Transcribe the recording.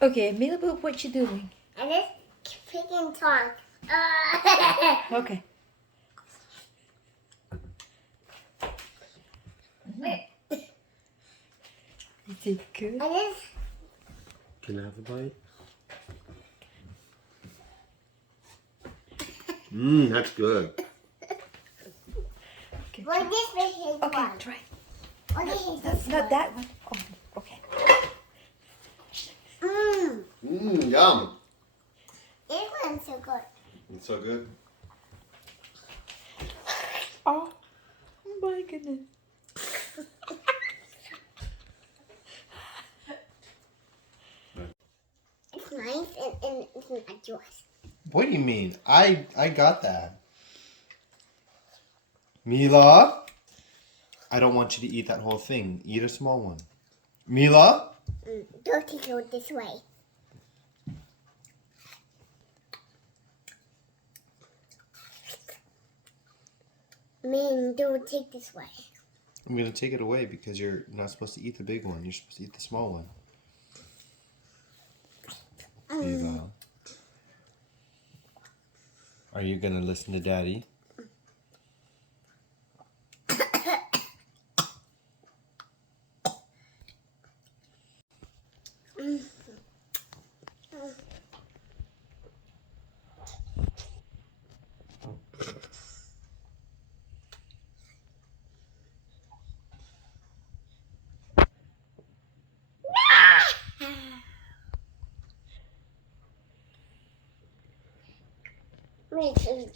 Okay, Mila, what you doing? I just freaking talk. Okay. Is it good? I just. Can I have a bite? That's good. Okay, What try. this way is Okay, one? try. What is That's this not one? that one. Oh, okay. Yum. This one's so good. It's so good. Oh my goodness. It's nice and it's not yours. What do you mean? I got that. Mila, I don't want you to eat that whole thing. Eat a small one. Mila? Don't take it this way. Don't take this way. I'm going to take it away because you're not supposed to eat the big one. You're supposed to eat the small one. Mila. Are you going to listen to Daddy? Me too.